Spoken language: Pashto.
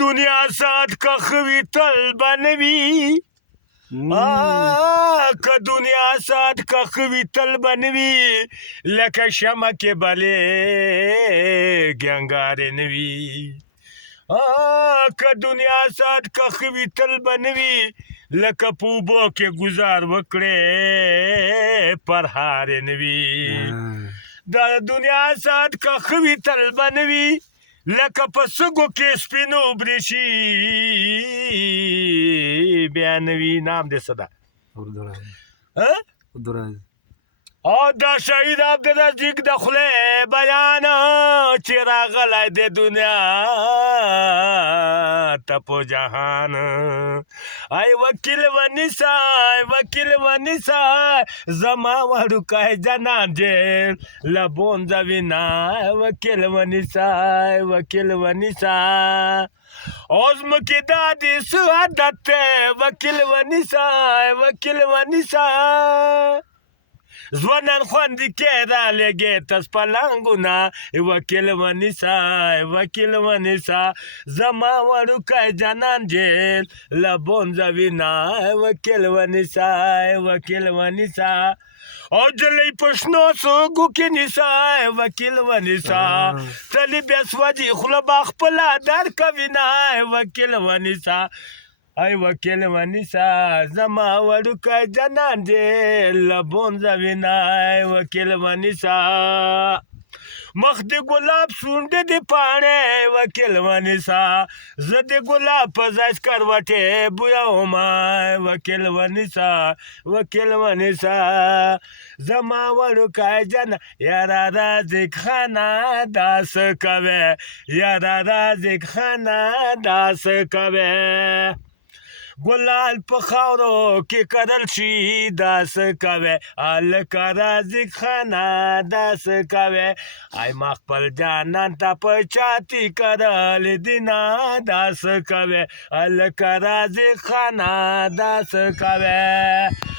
دنیا سات کخوی تل بنوی که دنیا سات کخوی تل بنوی لکه شمع که بلې ګنګارې نوي که دنیا سات کخوی تل بنوی لکه په اوبو کې گزار وکړې پرهارې نوي دا دنیا سات کخوی تل بنوی لکه په سږو کې سپینو برېشي بیا نوي نام دې څه ده او دا شهید عبدالرزیق د خولې بیان چې راغلی د دنیا ته په جهان ای وکیل ونیسای وکیل ونیسای زما وړوکی جنان جیل لبون زوینا وکیل ونیسای وکیل ونیسای اوزمکې دا دې څه عادت دی وکیل ونیسای وکیل ونیسای ځوانان خوندي کې رالیږې تس پلنګونه وکیل ونیسای وکیل ونیسای زما وړوکی جانان جیل لبون زوینا وکیل ونیسای وکیل ونیسای او جلۍ په شنو څوکو کې نیسای وکیل ونیسای تلې بیا سوځي خوله به خپله درکوینه وکیل ونیسای ای وکیل ونیسا زما وړوکی جانان دې لبون زوینا وکیل ونیسا مخ دې ګلاب شونډې دې پاڼې وکیل ونیسا زه دې ګلاب په ځای سکروټې بویومه وکیل ونیسا وکیل ونیسا زما وړوکی جانان یاره رازق خانه دا څه کوې یاره رازق خانه دا څه کوې ګلال په خاورو کې کرل شي دا څه کوې هلکه رازق خانه دا څه کوې ای ما خپل جانان ته په چاتی کرل دینه دا څه کوې هلکه رازق خانه دا څه کوې